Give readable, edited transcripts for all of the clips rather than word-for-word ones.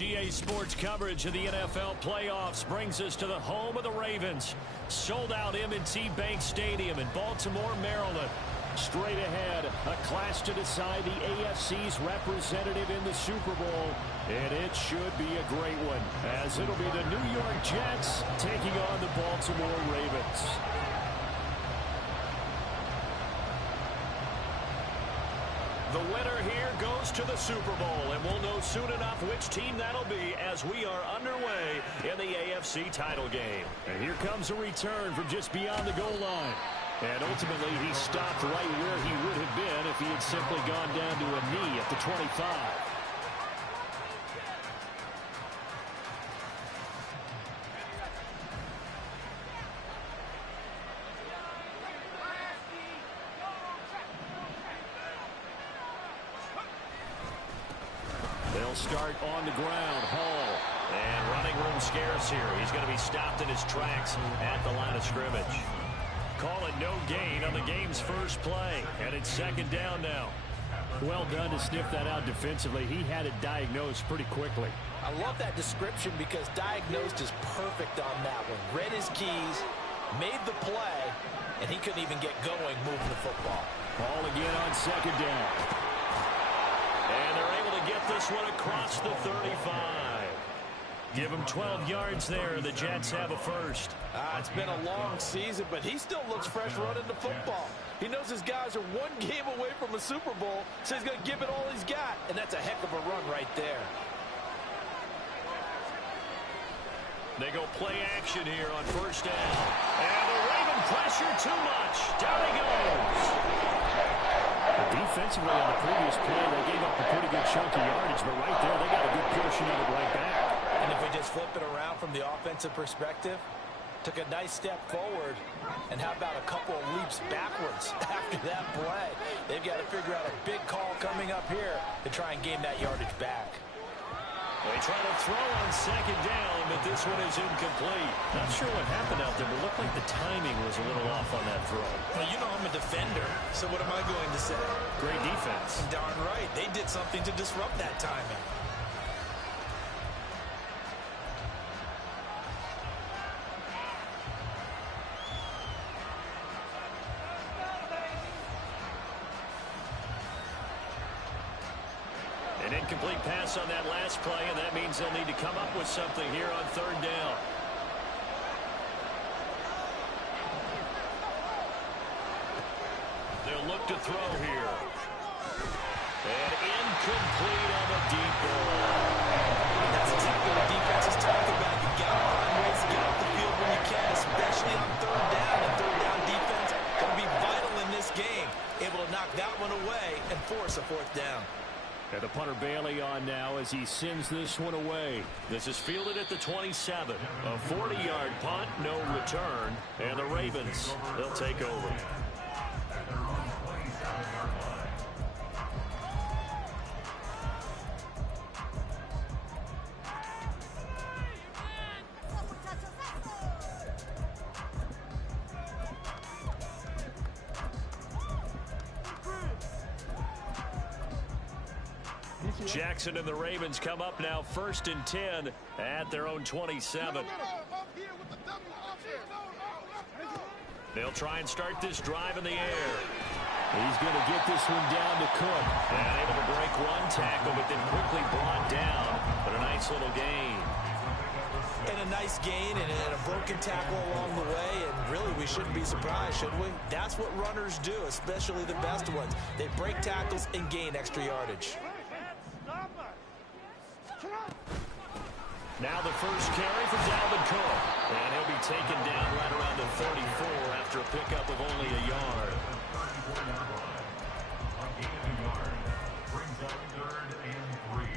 EA Sports coverage of the NFL playoffs brings us to the home of the Ravens. Sold out M&T Bank Stadium in Baltimore, Maryland. Straight ahead, a clash to decide the AFC's representative in the Super Bowl. And it should be a great one, as it'll be the New York Jets taking on the Baltimore Ravens. The winner here goes to the Super Bowl, and we'll know soon enough which team that'll be as we are underway in the AFC title game. And here comes a return from just beyond the goal line. And ultimately, he stopped right where he would have been if he had simply gone down to a knee at the 25. They'll start on the ground. Hall. And running room scarce here. He's going to be stopped in his tracks at the line of scrimmage. Call it no gain on the game's first play. And it's second down now. Well done to sniff that out defensively. He had it diagnosed pretty quickly. I love that description because diagnosed is perfect on that one. Read his keys, made the play, and he couldn't even get going moving the football. Ball again on second down. And they're able to get this one across the 35. Give him 12 yards there. The Jets have a first. It's been a long season, but he still looks fresh running the football. He knows his guys are one game away from a Super Bowl, so he's going to give it all he's got, and that's a heck of a run right there. They go play action here on first down. And the Raven pressure too much. Down he goes. Defensively on the previous play, they gave up a pretty good chunk of yardage, but right there, they got a good portion of it right back. And if we just flip it around from the offensive perspective, took a nice step forward, and how about a couple of leaps backwards after that play? They've got to figure out a big call coming up here to try and gain that yardage back. They try to throw on second down, but this one is incomplete. Not sure what happened out there, but it looked like the timing was a little off on that throw. Well, you know I'm a defender, so what am I going to say? Great defense. Darn right. They did something to disrupt that timing. An incomplete pass on that last play, and that means they'll need to come up with something here on third down. They'll look to throw here. And incomplete on the deep ball. And that's exactly what defense is talking about. You got to find ways to get off the field when you can, especially on third down. And third down defense going to be vital in this game. Able to knock that one away and force a fourth down. And the punter Bailey on now as he sends this one away. This is fielded at the 27. A 40-yard punt, no return. And the Ravens, they'll take over. Jackson and the Ravens come up now 1st and 10 at their own 27. They'll try and start this drive in the air. He's going to get this one down to Cook. And able to break one tackle, but then quickly brought down. But a nice little gain. And a nice gain and a broken tackle along the way. And really, we shouldn't be surprised, should we? That's what runners do, especially the best ones. They break tackles and gain extra yardage. Now the first carry for Dalvin Cook. And he'll be taken down right around the 34 after a pickup of only a yard. Brings up 3rd and 3.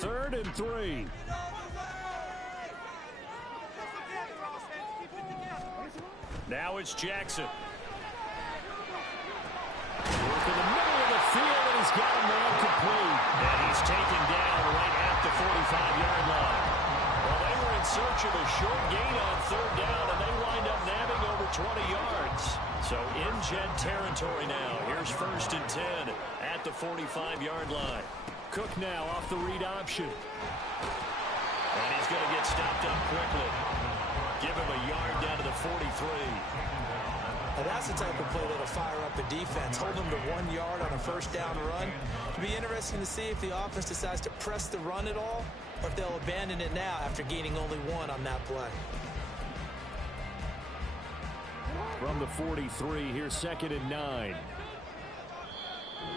Third and 3. Now it's Jackson. Work in the middle of the field, and he's got a man complete. And he's taken down right at the 45-yard line. Well, they were in search of a short gain on third down, and they wind up nabbing over 20 yards. So in Jet territory now. Here's 1st and 10 at the 45-yard line. Cook now off the read option. And he's going to get stopped up quickly. Give him a yard down to the 43. And that's the type of play that'll fire up the defense. Hold them to 1 yard on a first down run. It'll be interesting to see if the offense decides to press the run at all, or if they'll abandon it now after gaining only 1 on that play. From the 43, here's 2nd and 9.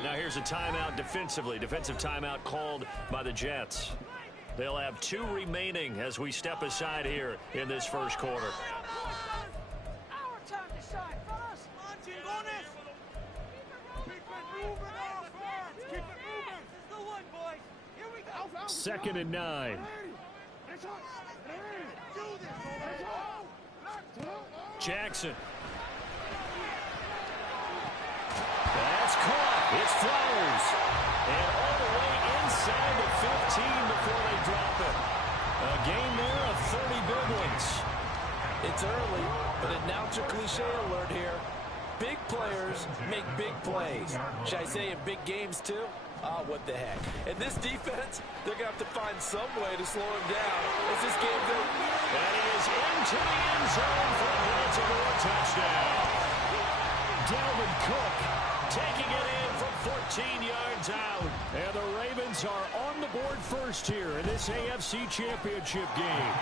Now here's a timeout defensively. Defensive timeout called by the Jets. They'll have 2 remaining as we step aside here in this first quarter. Our time to shine, fellas. Come on, Chingones. Keep it moving, offense. Keep it moving. This is the one, boys. Here we go. 2nd and 9. Do this. Jackson. That's caught. It's Flowers. And all the way inside the 15 before they drop it. A gain there of 30 big ones. It's early, but announcer cliche alert here. Big players make big plays. Should I say in big games too? What the heck. And this defense, they're going to have to find some way to slow him down. Is this game good? And he is into the end zone for a Baltimore touchdown. Dalvin Cook taking it in from 14 yards out. And the Ravens are on the board first here in this AFC Championship game.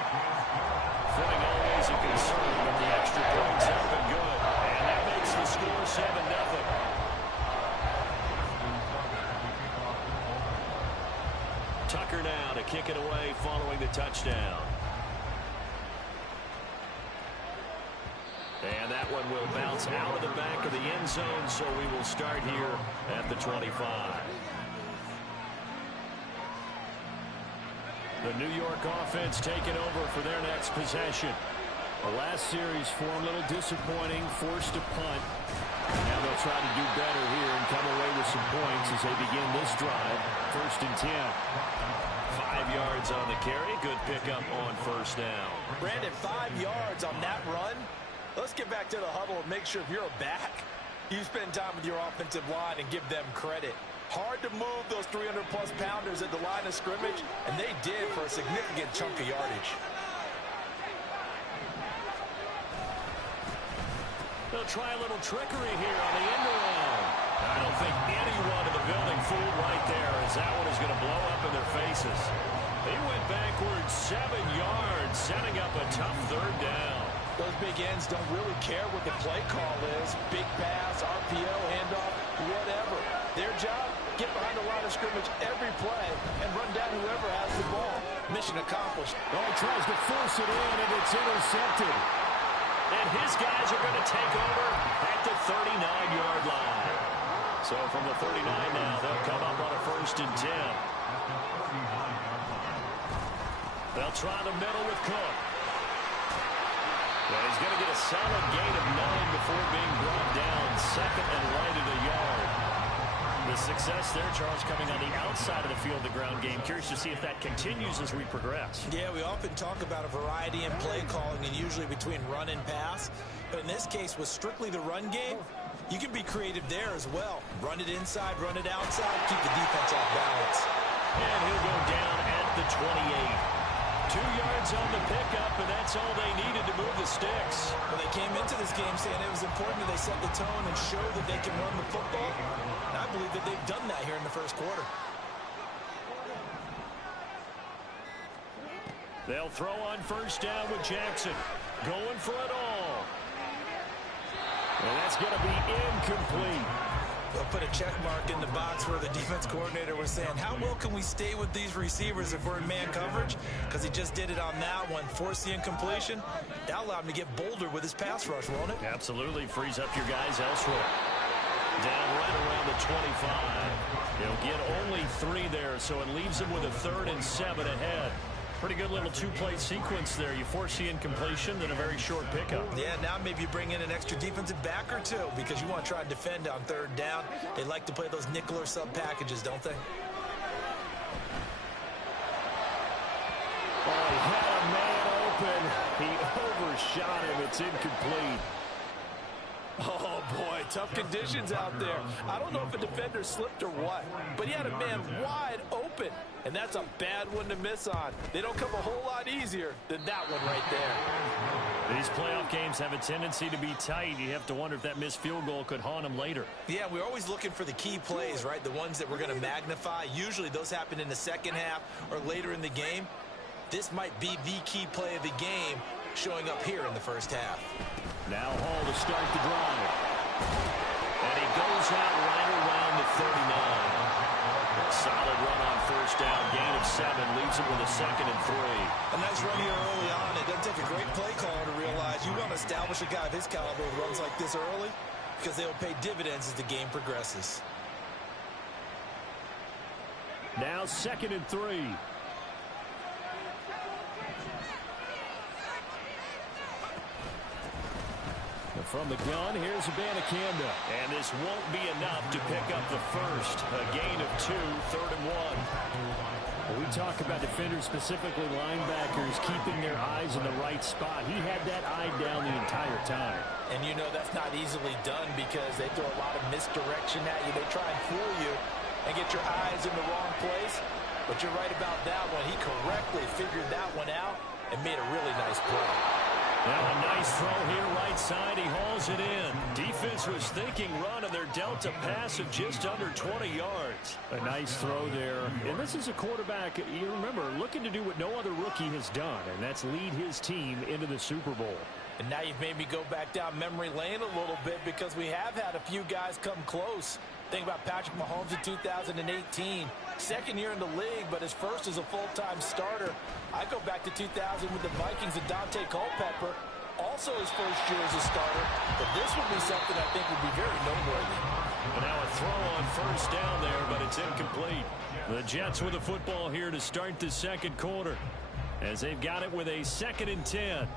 Footing always a concern, but the extra points have been good. And that makes the score 7-0. Tucker now to kick it away following the touchdown. And that one will bounce out of the back of the end zone, so we will start here at the 25. The New York offense taking over for their next possession. The last series for them, a little disappointing, forced to punt. Now they'll try to do better here and come away with some points as they begin this drive. 1st and 10. 5 yards on the carry. Good pickup on first down. Brandon, 5 yards on that run. Let's get back to the huddle and make sure if you're a back, you spend time with your offensive line and give them credit. Hard to move those 300-plus pounders at the line of scrimmage, and they did for a significant chunk of yardage. They'll try a little trickery here on the end around. I don't think anyone in the building fooled right there, as that one is going to blow up in their faces. He went backwards 7 yards, setting up a tough third down. Those big ends don't really care what the play call is. Big pass, RPO, handoff, whatever. Their job, get behind the line of scrimmage every play and run down whoever has the ball. Mission accomplished. Oh, tries to force it in, and it's intercepted. And his guys are going to take over at the 39-yard line. So from the 39 now, they'll come up on a 1st and 10. They'll try the middle with Cook. Well, he's going to get a solid gain of 9 before being brought down. 2nd and right at a yard. The success there, Charles, coming on the outside of the field, the ground game. Curious to see if that continues as we progress. Yeah, we often talk about a variety in play calling and usually between run and pass. But in this case, with strictly the run game, you can be creative there as well. Run it inside, run it outside, keep the defense off balance. And he'll go down at the 28. 2 yards on the pickup, and that's all they needed to move the sticks. Well, they came into this game saying it was important that they set the tone and show that they can run the football. And I believe that they've done that here in the first quarter. They'll throw on first down with Jackson. Going for it all. And that's going to be incomplete. They'll put a check mark in the box where the defense coordinator was saying, how well can we stay with these receivers if we're in man coverage? Because he just did it on that one, forced the incompletion. That allowed him to get bolder with his pass rush, won't it? Absolutely. Frees up your guys elsewhere. Down right around the 25. He'll get only 3 there, so it leaves him with a 3rd and 7 ahead. Pretty good little 2-play sequence there. You force the incompletion, then a very short pickup. Yeah, now maybe you bring in an extra defensive back or 2 because you want to try and defend on 3rd down. They like to play those nickel or sub packages, don't they? shot him. It's incomplete. Oh, boy, tough conditions out there. I don't know if a defender slipped or what, but he had a man wide open, and that's a bad one to miss on. They don't come a whole lot easier than that one right there. These playoff games have a tendency to be tight. You have to wonder if that missed field goal could haunt them later. Yeah, we're always looking for the key plays, right? The ones that we're going to magnify. Usually those happen in the second half or later in the game. This might be the key play of the game showing up here in the first half. Now Hall to start the drive. And he goes out right around the 39. A solid run on first down. Gain of 7. Leaves it with a 2nd and 3. A nice run here early on. It doesn't take a great play caller to realize you want to establish a guy of his caliber who runs like this early because they'll pay dividends as the game progresses. Now 2nd and 3. From the gun, here's Abanikanda. And this won't be enough to pick up the first. A gain of 2, 3rd and 1. We talk about defenders, specifically linebackers, keeping their eyes in the right spot. He had that eye down the entire time. And you know that's not easily done because they throw a lot of misdirection at you. They try and fool you and get your eyes in the wrong place. But you're right about that one. He correctly figured that one out and made a really nice play. Now a nice throw here right side. He hauls it in. Defense was thinking run, and they're dealt a pass of just under 20 yards. A nice throw there. And this is a quarterback, you remember, looking to do what no other rookie has done, and that's lead his team into the Super Bowl. And now you've made me go back down memory lane a little bit because we have had a few guys come close. Think about Patrick Mahomes in 2018. Second year in the league, but his first as a full-time starter. I go back to 2000 with the Vikings and Dante Culpepper. Also his first year as a starter. But this would be something I think would be very noteworthy. And now a throw on first down there, but it's incomplete. The Jets with the football here to start the second quarter, as they've got it with a 2nd and 10.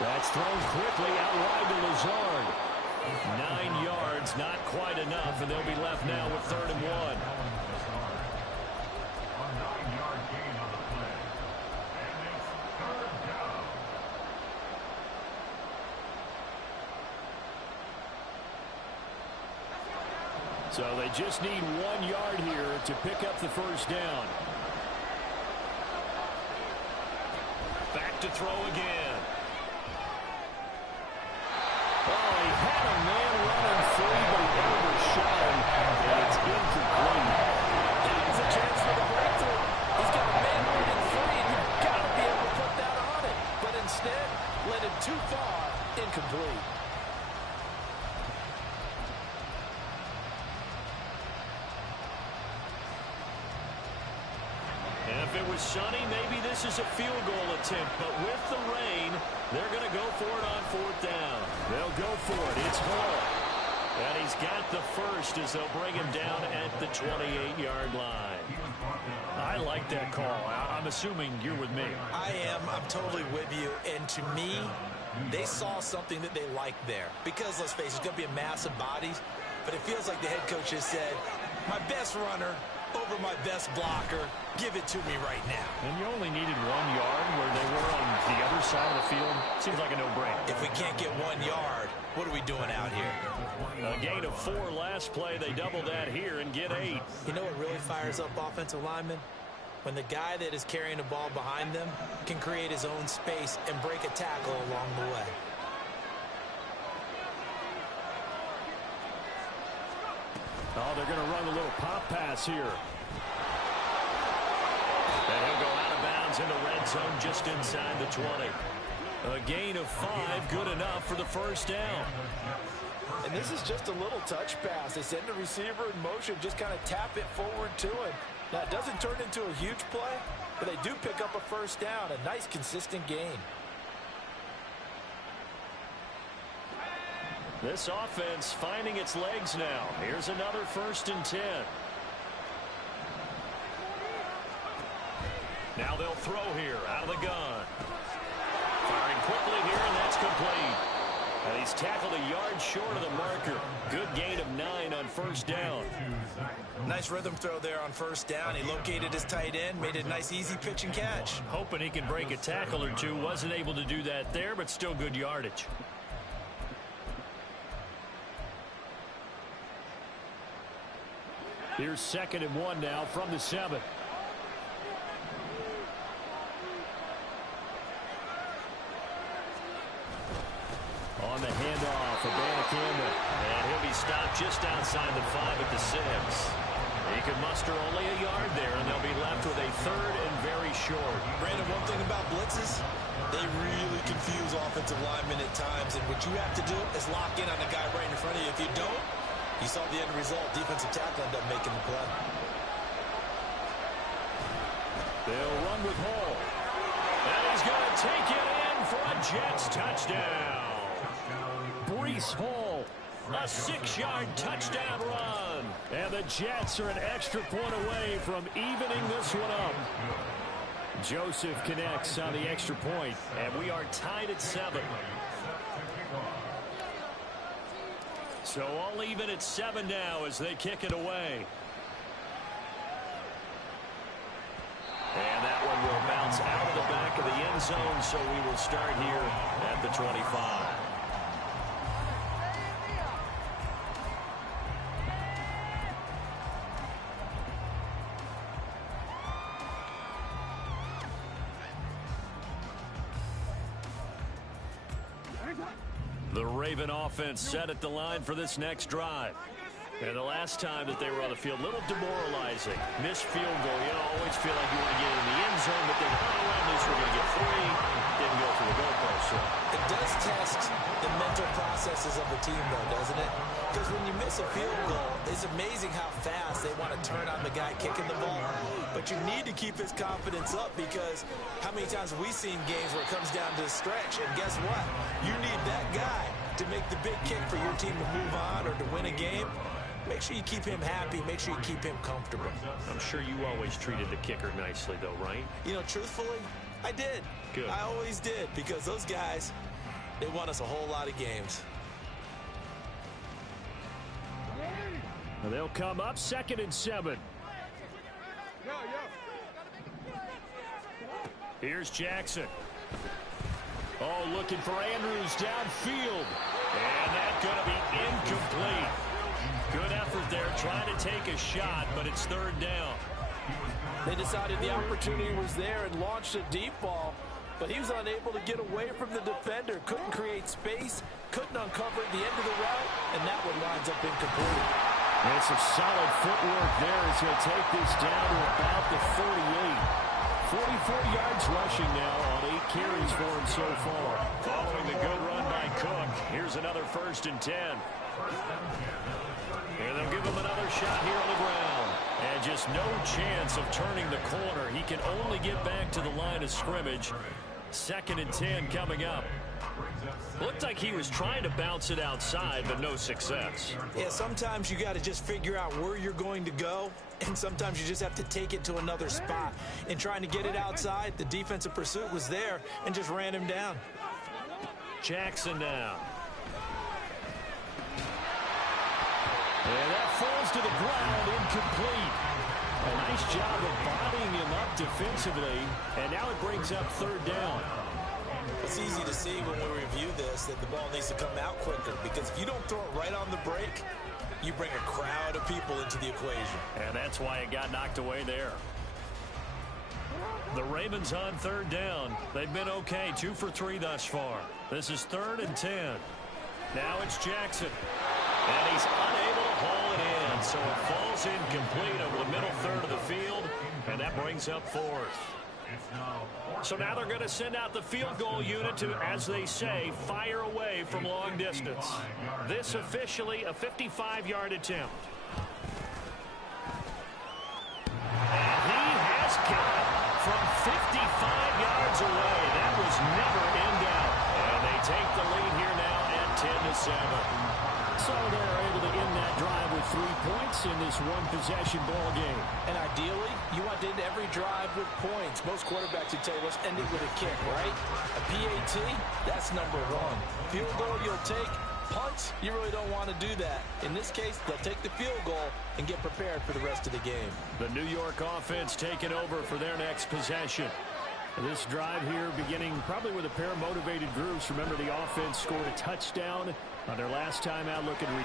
That's thrown quickly out wide to Lazard. 9 yards, not quite enough, and they'll be left now with 3rd and 1. A 9-yard gain on the play. And it's 3rd down. So they just need 1 yard here to pick up the first down. Back to throw again. Oh, he had a man running free, but he overshot him, and it's incomplete. That was a chance for the breakthrough. He's got a man running free, and you've got to be able to put that on it. But instead, led him too far, incomplete. And if it was sunny, maybe this is a field goal attempt. But with the rain, they're going to go for it on 4th down. They'll go for it. It's Hall. And he's got the first as they'll bring him down at the 28-yard line. I like that call. I'm assuming you're with me. I am. I'm totally with you. And to me, they saw something that they liked there. Because, let's face it, it's going to be a mass of bodies. But it feels like the head coach has said, my best runner over my best blocker, give it to me right now. And you only needed 1 yard where they were on the other side of the field. Seems like a no-brainer. If we can't get 1 yard, what are we doing out here? A gain of 4 last play. They double that here and get 8. You know what really fires up offensive linemen? When the guy that is carrying the ball behind them can create his own space and break a tackle along the way. Oh, they're going to run a little pop pass here. And he'll go out of bounds in the red zone just inside the 20. A gain of 5, good enough for the first down. And this is just a little touch pass. They send the receiver in motion, just kind of tap it forward to him. Now, it doesn't turn into a huge play, but they do pick up a first down, a nice, consistent gain. This offense finding its legs now. Here's another 1st and 10. Now they'll throw here out of the gun. Firing quickly here, and that's complete. And he's tackled a yard short of the marker. Good gain of 9 on first down. Nice rhythm throw there on first down. He located his tight end, made a nice easy pitch and catch. Hoping he can break a tackle or two. Wasn't able to do that there, but still good yardage. Here's 2nd and 1 now from the 7. On the handoff of Campbell. And he'll be stopped just outside the 5 at the 6. He can muster only a yard there, and they'll be left with a 3rd and very short. Brandon, one thing about blitzes, they really confuse offensive linemen at times, and what you have to do is lock in on the guy right in front of you. If you don't, you saw the end result. Defensive tackle ended up making the play. They'll run with Hall. And he's going to take it in for a Jets touchdown. Breece Hall, a 6-yard touchdown run. And the Jets are an extra point away from evening this one up. Joseph connects on the extra point, and we are tied at 7. So all even at 7 now as they kick it away. And that one will bounce out of the back of the end zone, so we will start here at the 25. The Raven offense set at the line for this next drive. And the last time that they were on the field, a little demoralizing. Missed field goal. You always feel like you want to get in the end zone, but then, at least we're going to get 3. Didn't go for the goalpost. So it does test the mental processes of the team, though, doesn't it? Because when you miss a field goal, it's amazing how fast they want to turn on the guy kicking the ball. But you need to keep his confidence up, because how many times have we seen games where it comes down to a stretch, and guess what? You need that guy to make the big kick for your team to move on or to win a game. Make sure you keep him happy. Make sure you keep him comfortable. I'm sure you always treated the kicker nicely, though, right? You know, truthfully, I did. Good. I always did, because those guys, they won us a whole lot of games. They'll come up 2nd and 7. Here's Jackson. Oh, looking for Andrews downfield. And that's going to be incomplete. Good effort there, trying to take a shot, but it's 3rd down. They decided the opportunity was there and launched a deep ball, but he was unable to get away from the defender. Couldn't create space, couldn't uncover the end of the route, and that one winds up incomplete. And some solid footwork there as he'll take this down to about the 48. 44 yards rushing now on 8 carries for him so far. Following the good run by Cook, here's another 1st and 10. And they'll give him another shot here on the ground. And just no chance of turning the corner. He can only get back to the line of scrimmage. 2nd and 10 coming up. Looked like he was trying to bounce it outside, but no success. Yeah, sometimes you got to just figure out where you're going to go, and sometimes you just have to take it to another spot. In trying to get it outside, the defensive pursuit was there and just ran him down. Jackson now. And that falls to the ground, incomplete. A nice job of bodying him up defensively, and now it brings up 3rd down. It's easy to see when we review this that the ball needs to come out quicker, because if you don't throw it right on the break, you bring a crowd of people into the equation. And that's why it got knocked away there. The Ravens on 3rd down. They've been okay, 2 for 3 thus far. This is 3rd and 10. Now it's Jackson. And he's unable to haul it in, so it falls incomplete over the middle 3rd of the field, and that brings up 4th. So now they're going to send out the field goal unit to, as they say, fire away from long distance. This officially a 55-yard attempt. And he has got it from 55 yards away. That was never in doubt. And they take the lead here now at 10-7. So they're able to end that drive with 3 points in this one-possession ball game. And ideally, you want to end every drive with points. Most quarterbacks would tell you, let's end it with a kick, right? A PAT, that's number one. Field goal you'll take. Punts, you really don't want to do that. In this case, they'll take the field goal and get prepared for the rest of the game. The New York offense taking over for their next possession. This drive here beginning probably with a pair of motivated groups. Remember, the offense scored a touchdown on their last time out. Looking and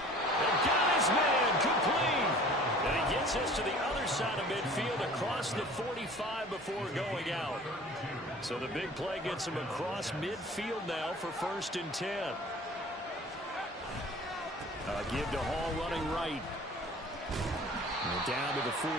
got his man complete. And he gets us to the other side of midfield across the 45 before going out. So the big play gets him across midfield now for 1st and 10. Give to Hall running right. And down to the 41.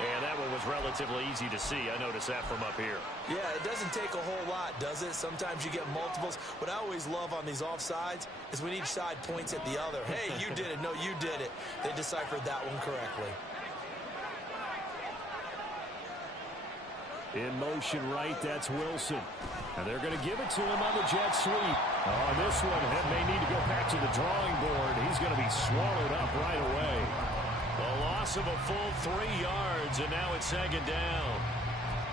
And that one was relatively easy to see. I noticed that from up here. Yeah, it doesn't take a whole lot, does it? Sometimes you get multiples. What I always love on these offsides is when each side points at the other. Hey, you did it. No, you did it. They deciphered that one correctly. In motion right, that's Wilson. And they're going to give it to him on the jet sweep. Oh, this one may need to go back to the drawing board. He's going to be swallowed up right away. A loss of a full 3 yards, and now it's 2nd down.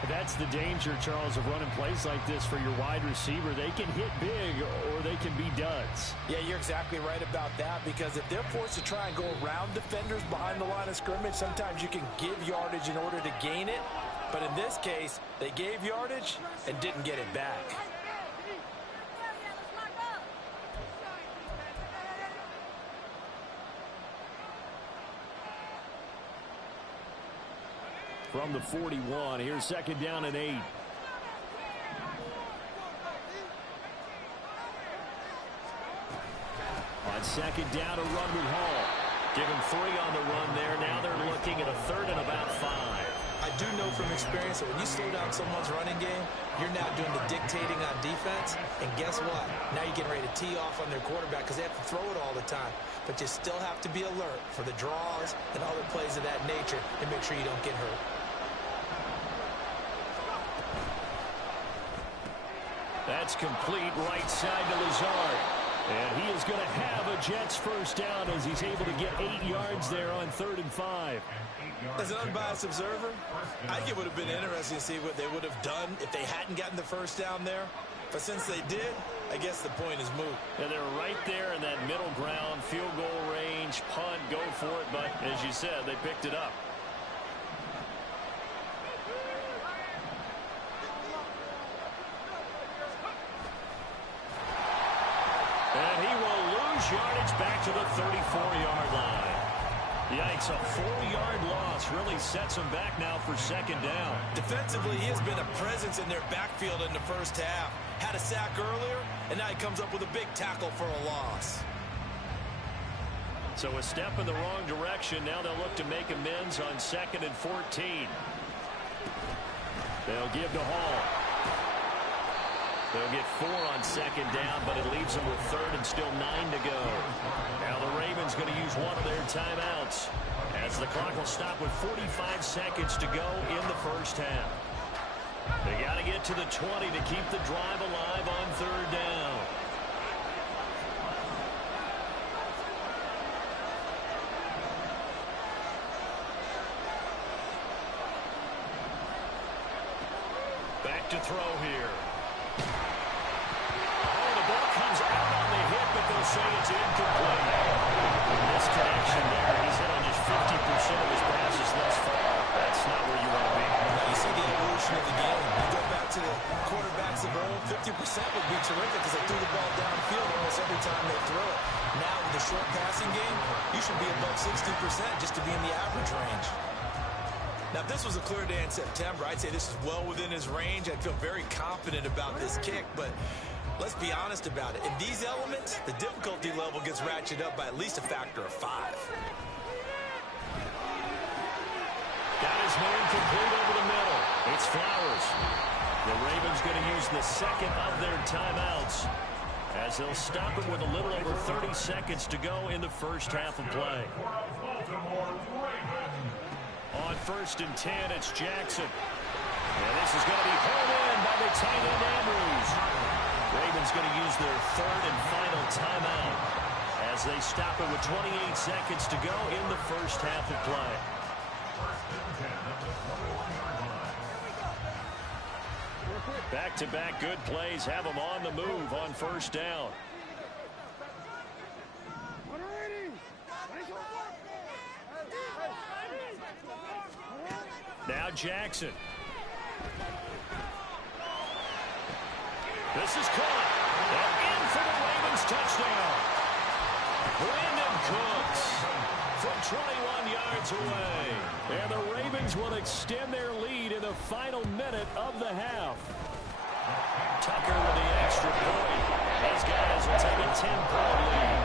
That's the danger, Charles, of running plays like this for your wide receiver. They can hit big or they can be duds. Yeah, you're exactly right about that, because if they're forced to try and go around defenders behind the line of scrimmage, sometimes you can give yardage in order to gain it. But in this case, they gave yardage and didn't get it back. From the 41, here's 2nd down and 8. On 2nd down, a run with Hall. Give him 3 on the run there. Now they're looking at a 3rd and about 5. I do know from experience that when you slow down someone's running game, you're now doing the dictating on defense. And guess what? Now you're getting ready to tee off on their quarterback because they have to throw it all the time. But you still have to be alert for the draws and other plays of that nature to make sure you don't get hurt. That's complete right side to Lazard. And he is going to have a Jets 1st down as he's able to get 8 yards there on 3rd and 5. As an unbiased observer, I think it would have been interesting to see what they would have done if they hadn't gotten the 1st down there. But since they did, I guess the point is moot. And they're right there in that middle ground, field goal range, punt, go for it. But as you said, they picked it up. And he will lose yardage back to the 34-yard line. Yikes, a 4-yard loss really sets him back now for 2nd down. Defensively, he has been a presence in their backfield in the 1st half. Had a sack earlier, and now he comes up with a big tackle for a loss. So a step in the wrong direction. Now they'll look to make amends on 2nd and 14. They'll give to Hall. They'll get 4 on 2nd down, but it leaves them with 3rd and still 9 to go. Now the Ravens going to use one of their timeouts as the clock will stop with 45 seconds to go in the 1st half. They got to get to the 20 to keep the drive alive on 3rd down. Back to throw here. Say it's incomplete. This connection there, he's hit on just 50% of his passes thus far. That's not where you want to be. You see the evolution of the game. You go back to the quarterbacks of old, 50% would be terrific because they threw the ball downfield almost every time they throw it. Now with the short passing game, you should be above 60% just to be in the average range. Now, if this was a clear day in September, I'd say this is well within his range. I'd feel very confident about this kick, but let's be honest about it. In these elements, the difficulty level gets ratcheted up by at least a factor of 5. Got his man complete over the middle. It's Flowers. The Ravens going to use the 2nd of their timeouts as they'll stop it with a little over 30 seconds to go in the 1st half of play. On 1st and 10, it's Jackson. And this is going to be home in by the tight end Andrews. Ravens going to use their third and final timeout as they stop it with 28 seconds to go in the first half of play. Back-to-back good plays have them on the move on first down. Now Jackson. This is caught. And in for the Ravens touchdown. Brandon Cooks from 21 yards away. And the Ravens will extend their lead in the final minute of the half. Tucker with the extra point. These guys will take a 10-point lead.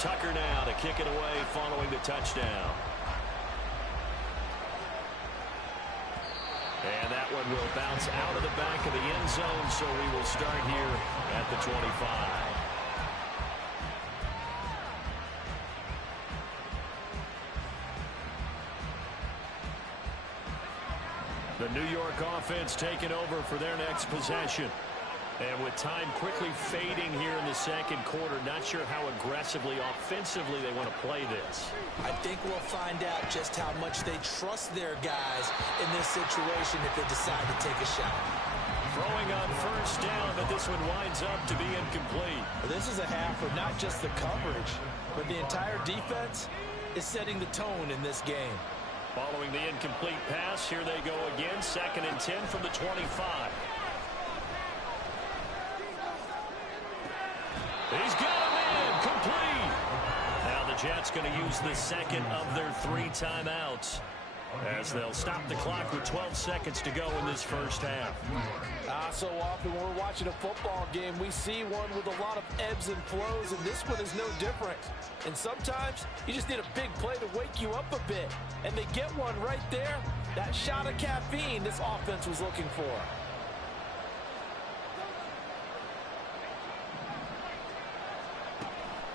Tucker now to kick it away following the touchdown. And that one will bounce out of the back of the end zone, so we will start here at the 25. The New York offense taking over for their next possession. And with time quickly fading here in the second quarter, not sure how aggressively, offensively they want to play this. I think we'll find out just how much they trust their guys in this situation if they decide to take a shot. Throwing on first down, but this one winds up to be incomplete. This is a half where not just the coverage, but the entire defense is setting the tone in this game. Following the incomplete pass, here they go again, 2nd and 10 from the 25. He's got him in, complete. Now the Jets going to use the second of their 3 timeouts as they'll stop the clock with 12 seconds to go in this first half. So often when we're watching a football game, we see one with a lot of ebbs and flows, and this one is no different. And sometimes you just need a big play to wake you up a bit, and they get one right there. That shot of caffeine this offense was looking for.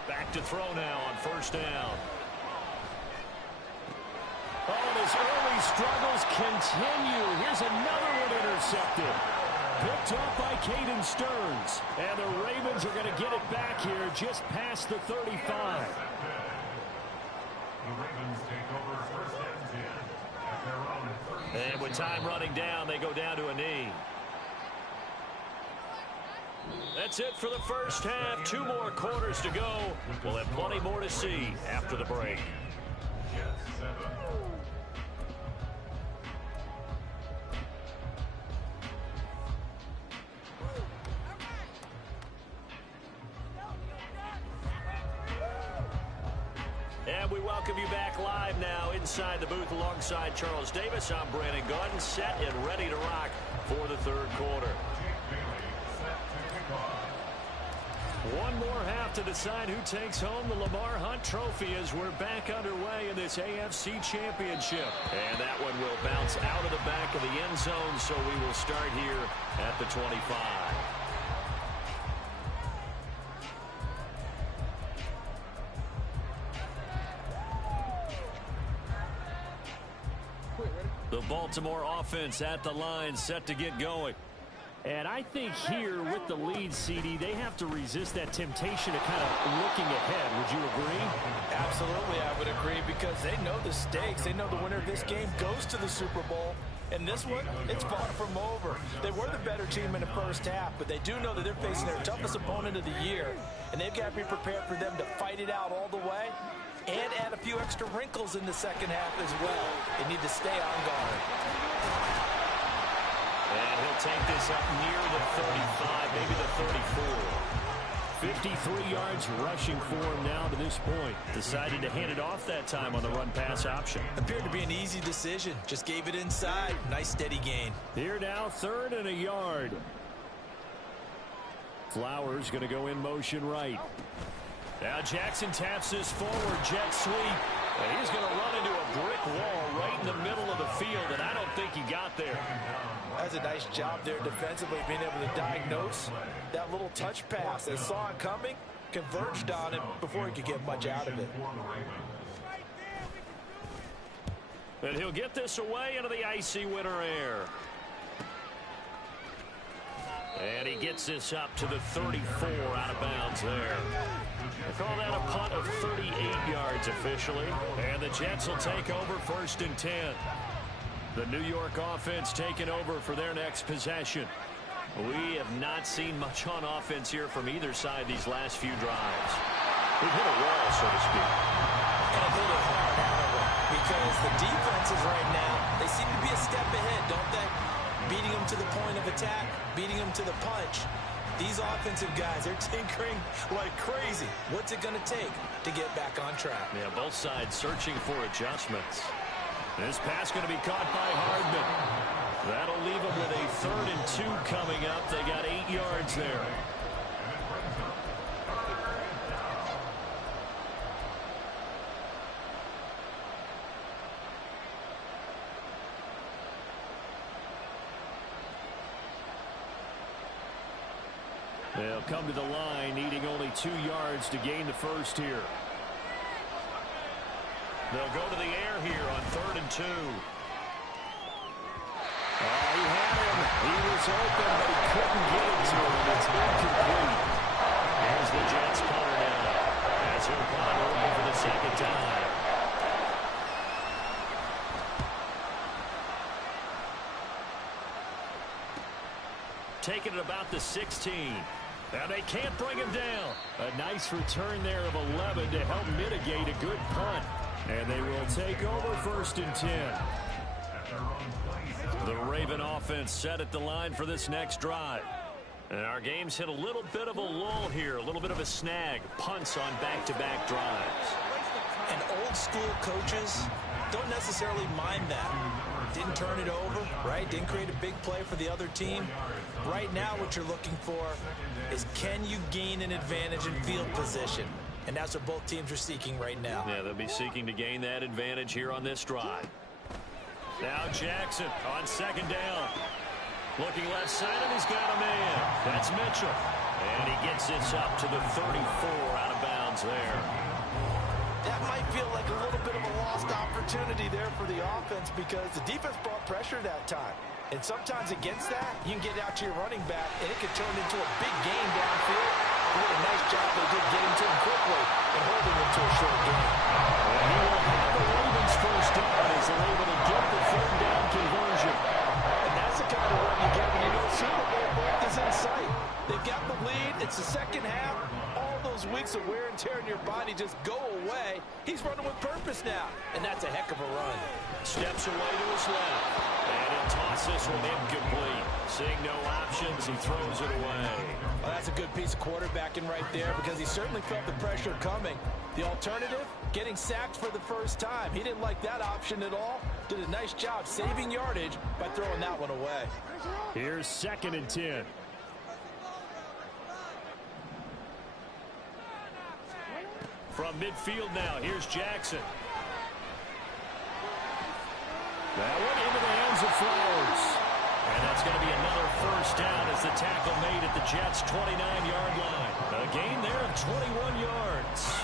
Back to throw now on first down. Oh, and his early struggles continue. Here's another one intercepted. Picked off by Caden Stearns. And the Ravens are going to get it back here just past the 35. The Ravens take over first and 10 at their own 30. And with time running down, they go down to a knee. That's it for the first half. 2 more quarters to go. We'll have plenty more to see after the break. Jets 7. And we welcome you back live now inside the booth alongside Charles Davis. I'm Brandon Gaudin, set and ready to rock for the third quarter. One more half to decide who takes home the Lamar Hunt Trophy as we're back underway in this AFC Championship. And that one will bounce out of the back of the end zone, so we will start here at the 25. The Baltimore offense at the line, set to get going. And I think here with the lead, CD, they have to resist that temptation to kind of looking ahead. Would you agree? Absolutely, I would agree, because they know the stakes. They know the winner of this game goes to the Super Bowl. And this one, it's far from over. They were the better team in the first half, but they do know that they're facing their toughest opponent of the year. And they've got to be prepared for them to fight it out all the way and add a few extra wrinkles in the second half as well. They need to stay on guard. And he'll take this up near the 35, maybe the 34. 53 yards rushing for him now to this point. Decided to hand it off that time on the run-pass option. Appeared to be an easy decision. Just gave it inside. Nice steady gain. Here now, 3rd and a yard. Flowers going to go in motion right. Now Jackson taps this forward jet sweep. And he's going to run into a brick wall right in the middle of the field, and I don't think he got there. That's a nice job there defensively, being able to diagnose that little touch pass. They saw it coming, converged on it before he could get much out of it. And he'll get this away into the icy winter air. And he gets this up to the 34 out of bounds there. They call that a punt of 38 yards officially. And the Jets will take over 1st and 10. The New York offense taking over for their next possession. We have not seen much on offense here from either side these last few drives. We've hit a wall, so to speak. And hit it hard, haven't we? Because the defenses right now, they seem to be a step ahead, don't they? Beating them to the point of attack, beating them to the punch. These offensive guys, they're tinkering like crazy. What's it going to take to get back on track? Yeah, both sides searching for adjustments. This pass going to be caught by Hardman. That'll leave them with a 3rd and 2 coming up. They got 8 yards there. They'll come to the line, needing only 2 yards to gain the first here. They'll go to the air here on 3rd and 2. Oh, he had him. He was open, but he couldn't get it to him. It's incomplete. Here's the Jets punter now. As he'll punt away for the 2nd time. Taking it about the 16. Now they can't bring him down. A nice return there of 11 to help mitigate a good punt. And they will take over 1st and 10. The Raven offense set at the line for this next drive. And our game's hit a little bit of a lull here, a little bit of a snag. Punts on back-to-back drives. And old school coaches don't necessarily mind that. Didn't turn it over, right? Didn't create a big play for the other team. Right now what you're looking for is, can you gain an advantage in field position? And that's what both teams are seeking right now. Yeah, they'll be seeking to gain that advantage here on this drive. Now Jackson on 2nd down. Looking left side, and he's got a man. That's Mitchell. And he gets this up to the 34 out of bounds there. That might feel like a little bit of a lost opportunity there for the offense, because the defense brought pressure that time. And sometimes against that, you can get out to your running back, and it could turn into a big gain downfield. What a nice job they did getting to him quickly and holding him to a short gain. And he will have the Ravens first down as they're able to get the 3rd down conversion. And that's the kind of run you get when you know Super Bowl break is in sight. They've got the lead. It's the 2nd half. All those weeks of wear and tear in your body just go away. He's running with purpose now, and that's a heck of a run. Steps away to his left. And he'll toss this one incomplete. Seeing no options, he throws it away. Well, that's a good piece of quarterbacking right there, because he certainly felt the pressure coming. The alternative, getting sacked for the first time. He didn't like that option at all. Did a nice job saving yardage by throwing that one away. Here's 2nd and 10. From midfield now, here's Jackson. That one into the hands of Flowers. And that's going to be another first down as the tackle made at the Jets' 29-yard line. A gain there of 21 yards.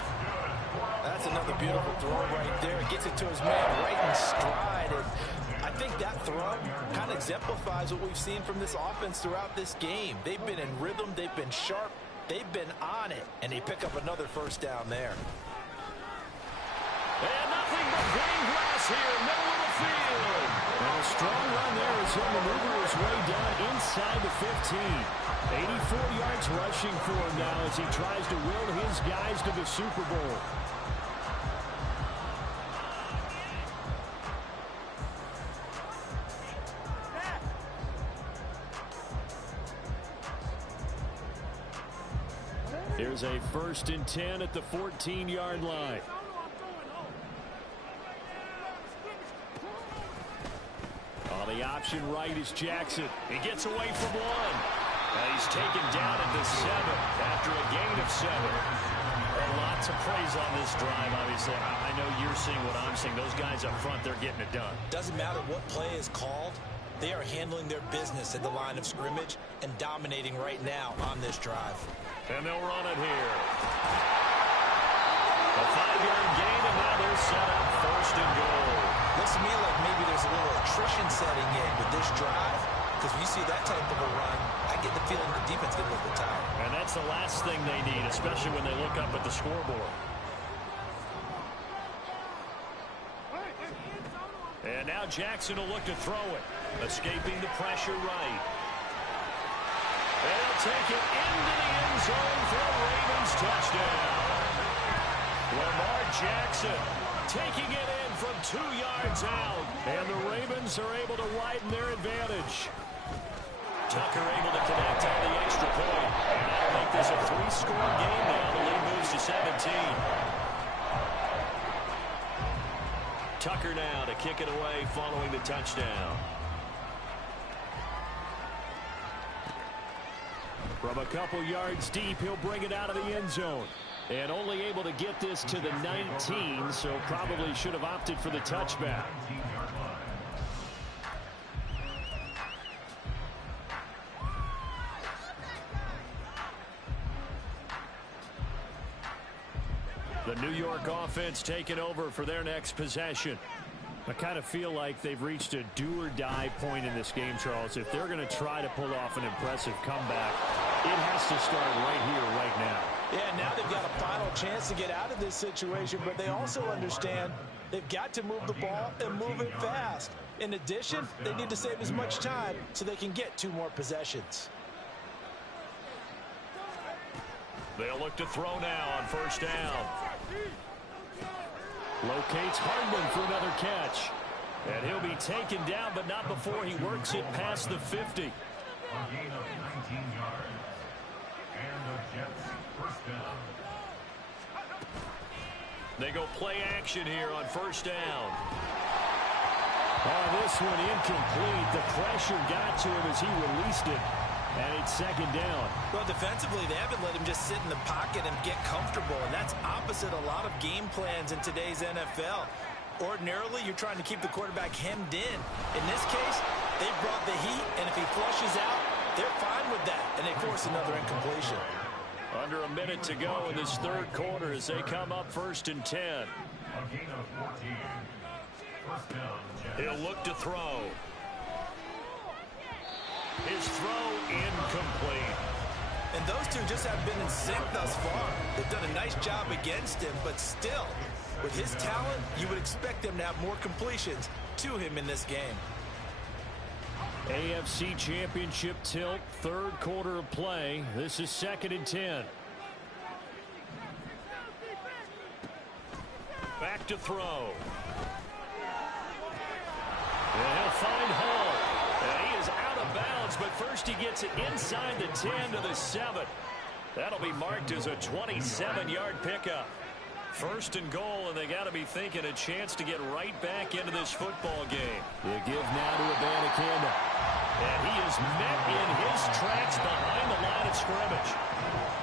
That's another beautiful throw right there. Gets it to his man right in stride. And I think that throw kind of exemplifies what we've seen from this offense throughout this game. They've been in rhythm. They've been sharp. They've been on it. And they pick up another first down there. And nothing but green grass here, middle of the field. And a strong run there as he'll maneuver his way down inside the 15. 84 yards rushing for him now as he tries to will his guys to the Super Bowl. Here's a 1st and 10 at the 14-yard line. On the option right is Jackson. He gets away from one. He's taken down at the 7 after a gain of 7. Lots of praise on this drive, obviously. I know you're seeing what I'm seeing. Those guys up front, they're getting it done. Doesn't matter what play is called. They are handling their business at the line of scrimmage and dominating right now on this drive. And they'll run it here. A 5-yard gain, and now they're set up 1st and goal. Looks to me like this drive, because when you see that type of a run, I get the feeling the defense gets a little bit tired. And that's the last thing they need, especially when they look up at the scoreboard. And now Jackson will look to throw it. Escaping the pressure right. And he'll take it into the end zone for a Ravens touchdown. Lamar Jackson taking it in from 2 yards out. And the Ravens are able to widen their advantage. Tucker able to connect on the extra point. And that'll make this a 3-score game now. The lead moves to 17. Tucker now to kick it away following the touchdown. From a couple yards deep, he'll bring it out of the end zone. And only able to get this to the 19, so probably should have opted for the touchback. The New York offense taking over for their next possession. I kind of feel like they've reached a do-or-die point in this game, Charles. If they're going to try to pull off an impressive comeback, it has to start right here, right now. Yeah, now they've got a final chance to get out of this situation, but they also understand they've got to move the ball and move it fast. In addition, they need to save as much time so they can get 2 more possessions. They'll look to throw now on first down. Locates Hardman for another catch. And he'll be taken down, but not before he works it past the 50. A gain of 19 yards. And the Jets first down. They go play action here on first down. Oh, this one incomplete. The pressure got to him as he released it. And it's second down. Well, defensively, they haven't let him just sit in the pocket and get comfortable, and that's opposite a lot of game plans in today's NFL. Ordinarily, you're trying to keep the quarterback hemmed in. In this case, they brought the heat, and if he flushes out, they're fine with that, and they force another incompletion. Under a minute to go in this third quarter as they come up first and 10. A gain of 14. First down, Jets. He'll look to throw. His throw incomplete. And those two just have been in sync thus far. They've done a nice job against him, but still, with his talent, you would expect them to have more completions to him in this game. AFC Championship tilt, third quarter of play. This is second and 10. Back to throw. And he'll find Hall. And he is out of bounds, but first he gets it inside the 10 to the 7. That'll be marked as a 27-yard pickup. First and goal, and they got to be thinking a chance to get right back into this football game. They give now to Abanikanda. And he is met in his tracks behind the line of scrimmage.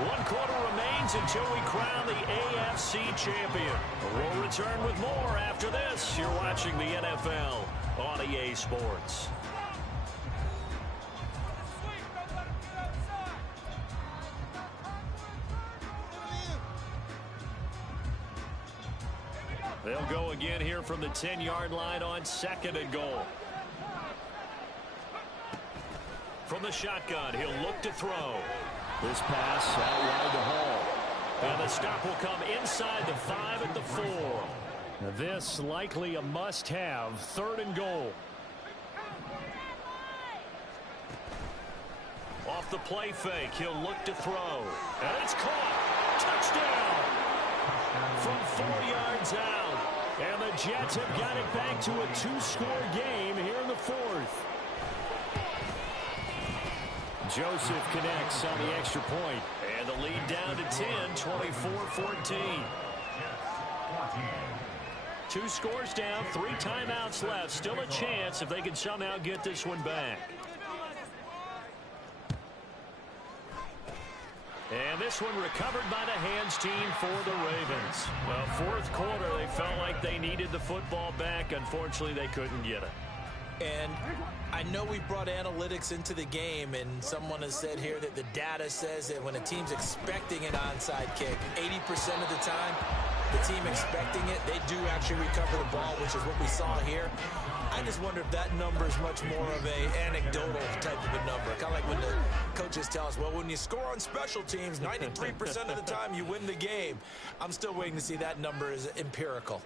1 quarter remains until we crown the AFC champion. We'll return with more after this. You're watching the NFL on EA Sports. They'll go again here from the 10-yard line on second and goal. From the shotgun, he'll look to throw. This pass out wide to Hall. And the stop will come inside the 5 at the 4. Now this likely a must-have, third and goal. Off the play fake, he'll look to throw. And it's caught. Touchdown! From 4 yards out. And the Jets have got it back to a 2-score game here in the 4th. Joseph connects on the extra point. And the lead down to 10, 24-14. 2 scores down, 3 timeouts left. Still a chance if they can somehow get this one back. And this one recovered by the hands team for the Ravens. Well, 4th quarter, they felt like they needed the football back. Unfortunately, they couldn't get it. And I know we brought analytics into the game, and someone has said here that the data says that when a team's expecting an onside kick, 80% of the time, the team expecting it, they do actually recover the ball, which is what we saw here. I just wonder if that number is much more of a anecdotal type of a number. Kind of like when the coaches tell us, well, when you score on special teams, 93% of the time you win the game. I'm still waiting to see that number is empirical.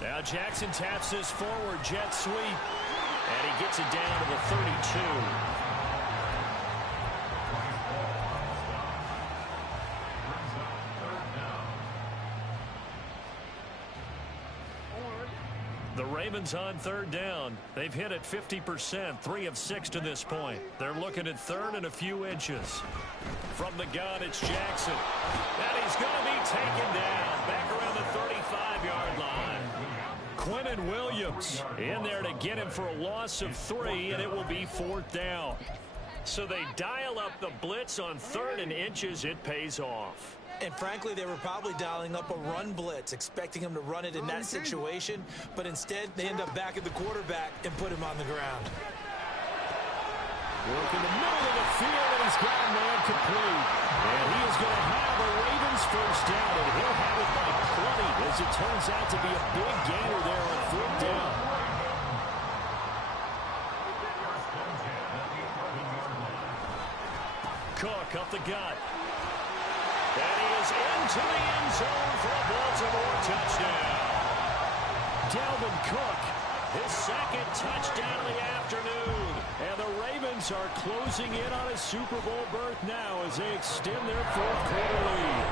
Now Jackson taps this forward jet sweep, and he gets it down to the 32. The Ravens on third down. They've hit it 50%, 3 of 6 to this point. They're looking at third and a few inches. From the gun, it's Jackson. And he's going to be taken down back around the 35-yard line. Quinnen Williams in there to get him for a loss of 3, and it will be 4th down. So they dial up the blitz on 3rd and inches. It pays off. And frankly, they were probably dialing up a run blitz, expecting him to run it in that situation. But instead, they end up back at the quarterback and put him on the ground. Work in the middle of the field, and he's got a man complete. And he is going to have the Ravens first down, and he'll have it by plenty, as it turns out to be a big gainer there on 4th down. Cook up the gut. And he is into the end zone for a Baltimore touchdown. Dalvin Cook, his 2nd touchdown of the afternoon. And the Ravens are closing in on a Super Bowl berth now as they extend their 4th quarter lead.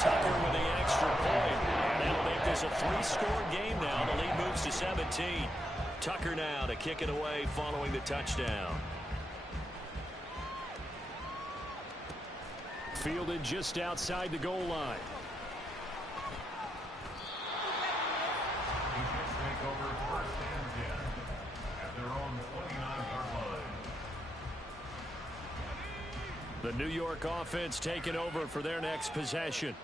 Tucker with the extra point. And that'll make this a 3-score game now. The lead moves to 17. Tucker now to kick it away following the touchdown. Fielded just outside the goal line. Take over 1st and 10 at their own 29-yard line. The New York offense taking over for their next possession.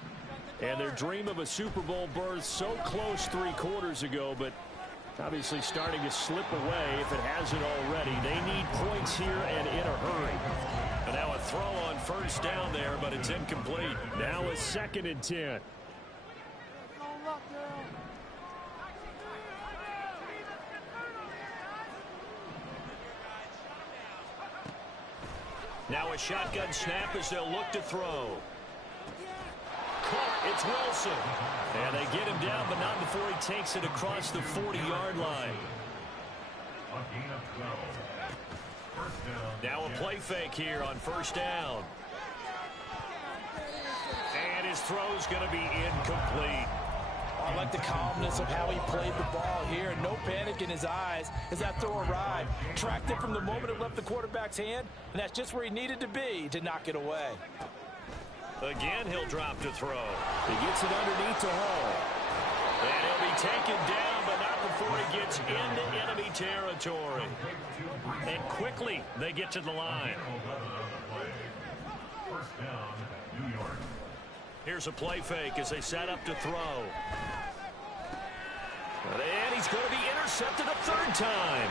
And their dream of a Super Bowl berth so close 3 quarters ago, but obviously starting to slip away if it hasn't already. They need points here and in a hurry. And now a throw on 1st down there, but it's incomplete. Now a 2nd and 10. Now a shotgun snap as they'll look to throw. Caught, it's Wilson. And they get him down, but not before he takes it across the 40-yard line. A gain of 12. First down. Now a play fake here on 1st down. And his throw's going to be incomplete. I like the calmness of how he played the ball here. No panic in his eyes as that throw arrived. Tracked it from the moment it left the quarterback's hand, and that's just where he needed to be to knock it away. Again, he'll drop to throw. He gets it underneath to Hall. And he'll be taken down, but not before he gets into enemy territory. And quickly, they get to the line. First down, New York. Here's a play fake as they set up to throw. And he's going to be intercepted a 3rd time.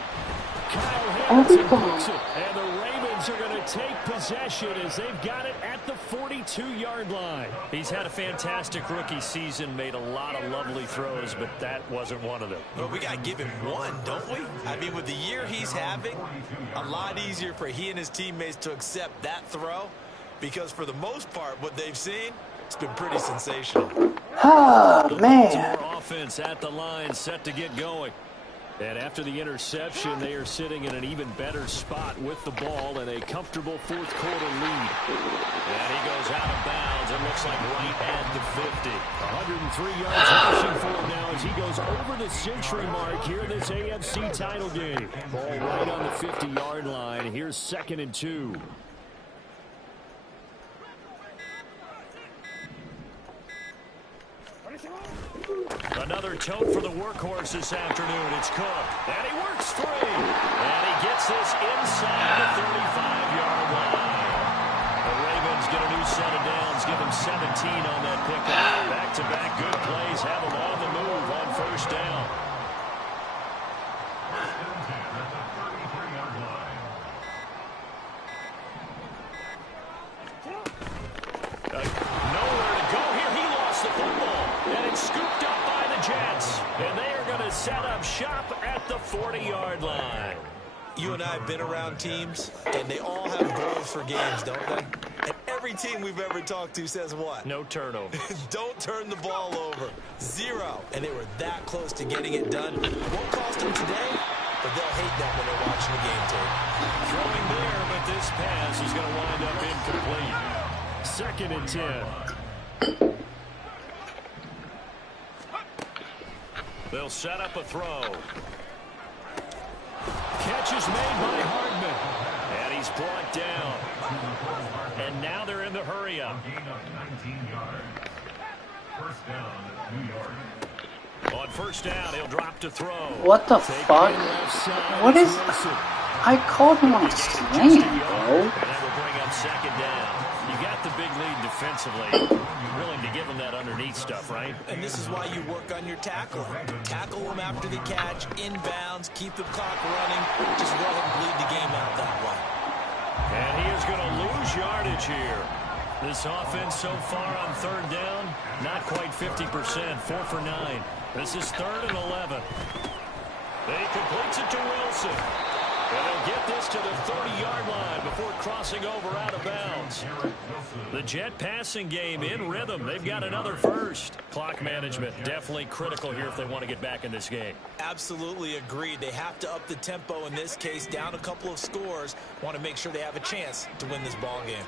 Kyle Hamilton picks it. And the Ravens are going to take possession as they've got it at the 42-yard line. He's had a fantastic rookie season, made a lot of lovely throws, but that wasn't one of them. Well, we got to give him one, don't we? I mean, with the year he's having, a lot easier for he and his teammates to accept that throw, because for the most part, what they've seen, it's been pretty sensational. Oh, man. Offense at the line, set to get going. And after the interception, they are sitting in an even better spot with the ball and a comfortable 4th quarter lead. And he goes out of bounds. It looks like right at the 50. 103 yards rushing for him now as he goes over the century mark here in this AFC title game. Ball right on the 50-yard line. Here's 2nd and 2. Another tote for the workhorse this afternoon. It's Cook. And he works free. And he gets this inside the 35-yard line. The Ravens get a new set of downs. Give him 17 on that pickup. Back-to-back good plays. Have him on the move on 1st down. Nowhere to go here. He lost the the Jets, and they are going to set up shop at the 40-yard line. You and I have been around teams, and they all have goals for games, don't they? And every team we've ever talked to says what? No turnovers. Don't turn the ball over. 0. And they were that close to getting it done. Won't cost them today, but they'll hate that when they're watching the game tape. Throwing there, but this pass is going to wind up incomplete. 2nd and 10. They'll set up a throw. Catch is made by Hardman. And he's brought down. And now they're in the hurry-up. Gain of 19 yards. First down, New York. On first down, he'll drop to throw. What the Take fuck? it left side, What is... Wilson. I called him on a slant, bro. And that will bring up 2nd down. You got the big lead defensively. You're willing to give them that underneath stuff, right? And this is why you work on your tackling. Tackle them after the catch, inbounds, keep the clock running. Just go ahead and bleed the game out that way. And he is going to lose yardage here. This offense so far on 3rd down, not quite 50%, 4 for 9. This is 3rd and 11. He completes it to Wilson. And they'll get this to the 30-yard line before crossing over out of bounds. The Jet passing game in rhythm. They've got another first. Clock management definitely critical here if they want to get back in this game. Absolutely agreed. They have to up the tempo in this case, down a couple of scores. Want to make sure they have a chance to win this ball game.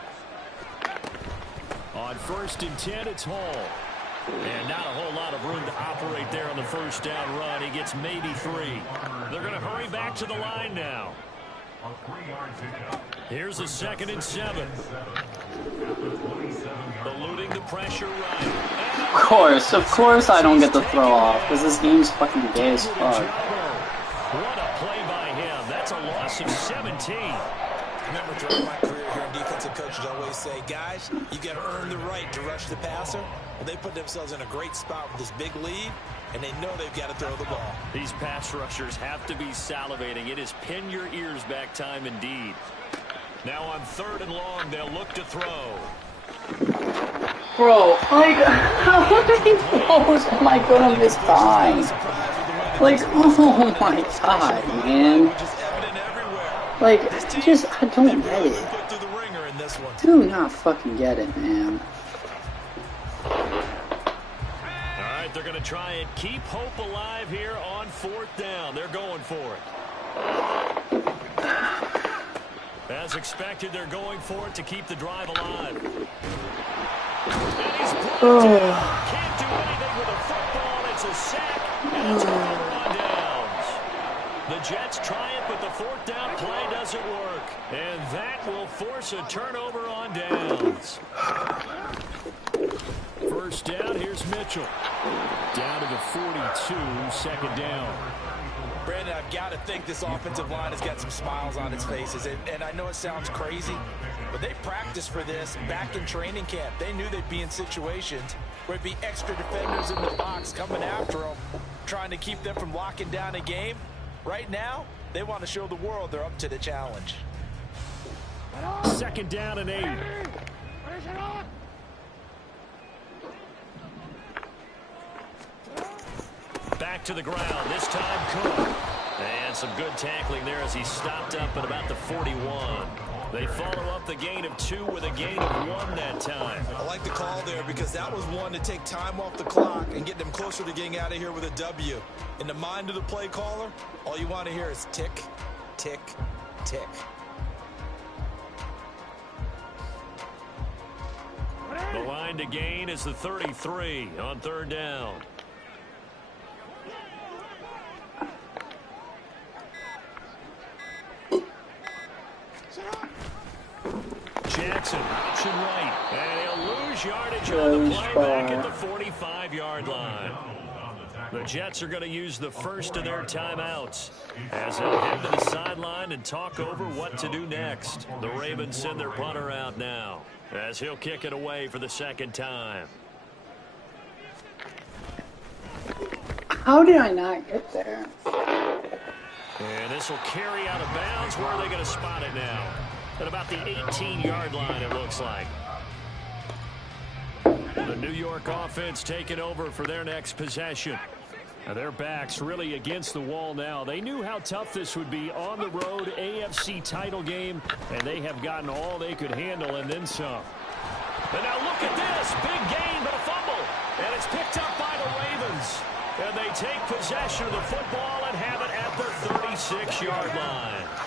On 1st and 10, it's Hall. And not a whole lot of room to operate there on the first down run. He gets maybe 3. They're going to hurry back to the line now. Here's a 2nd and 7. Eluding the pressure right. Of course I don't get the throw off, because this game's fucking gay as fuck. What a play by him. That's a loss of 17. I remember throughout my career here, defensive coaches always say, guys, you got to earn the right to rush the passer. Well, they put themselves in a great spot with this big lead, and they know they've got to throw the ball. These pass rushers have to be salivating. It is pin your ears back time indeed. Now on 3rd and long, they'll look to throw. Bro, like, how many balls am I gonna miss time? Like, oh my god, man. Like, I don't get it. Do not fucking get it, man. Alright, they're going to try and keep hope alive here on 4th down. They're going for it. As expected, they're going for it to keep the drive alive. And he's brought down. Can't do anything with a football. It's a sack. And a turnover on downs. The Jets try it, but the 4th down play doesn't work. And that will force a turnover on downs. First down, here's Mitchell. Down to the 42, 2nd down. Brandon, I've got to think this offensive line has got some smiles on its faces. And I know it sounds crazy, but they practiced for this back in training camp. They knew they'd be in situations where it'd be extra defenders in the box coming after them, trying to keep them from locking down a game. Right now, they want to show the world they're up to the challenge. 2nd down and 8. Back to the ground, this time Cook. And some good tackling there as he stopped up at about the 41. They follow up the gain of 2 with a gain of 1 that time. I like the call there because that was one to take time off the clock and get them closer to getting out of here with a W. In the mind of the play caller, all you want to hear is tick, tick, tick. The line to gain is the 33 on 3rd down. Jackson, option right, and he'll lose yardage on the play back at the 45-yard line. The Jets are going to use the first of their timeouts as they'll head to the sideline and talk over what to do next. The Ravens send their punter out now as he'll kick it away for the 2nd time. How did I not get there? And this will carry out of bounds. Where are they going to spot it now? At about the 18-yard line, it looks like. The New York offense taking over for their next possession. Now their back's really against the wall now. They knew how tough this would be on the road, AFC title game, and they have gotten all they could handle and then some. And now look at this. Big gain, but a fumble. And it's picked up by the Ravens. And they take possession of the football and have it at the 36-yard line.